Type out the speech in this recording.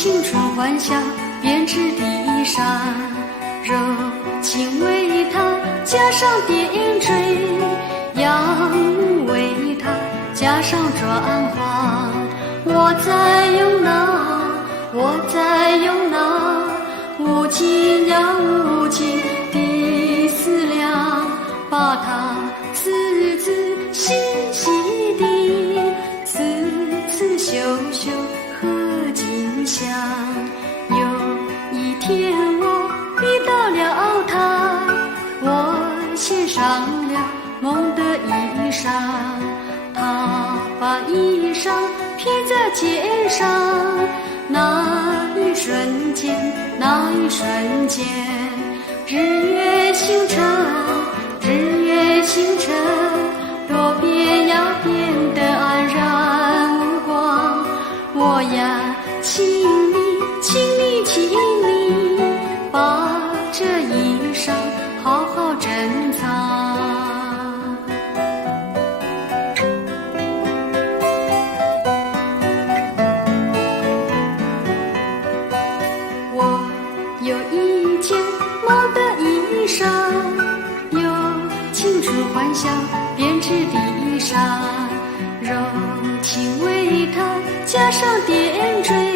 青春欢笑编织的衣裳，柔情为它加上点缀，阳光为它加上装潢。我在用那无尽呀无尽的思量，把它字字细细地，丝丝绣绣合金香。有一天我遇到了他，我献上了梦的衣裳，他把衣裳披在肩上，那一瞬间，日月星辰，多变呀变得黯然无光。我呀，请你，把这衣裳好好珍藏。我有一件梦的衣裳，有青春欢笑编织的衣裳，柔情为它加上点缀。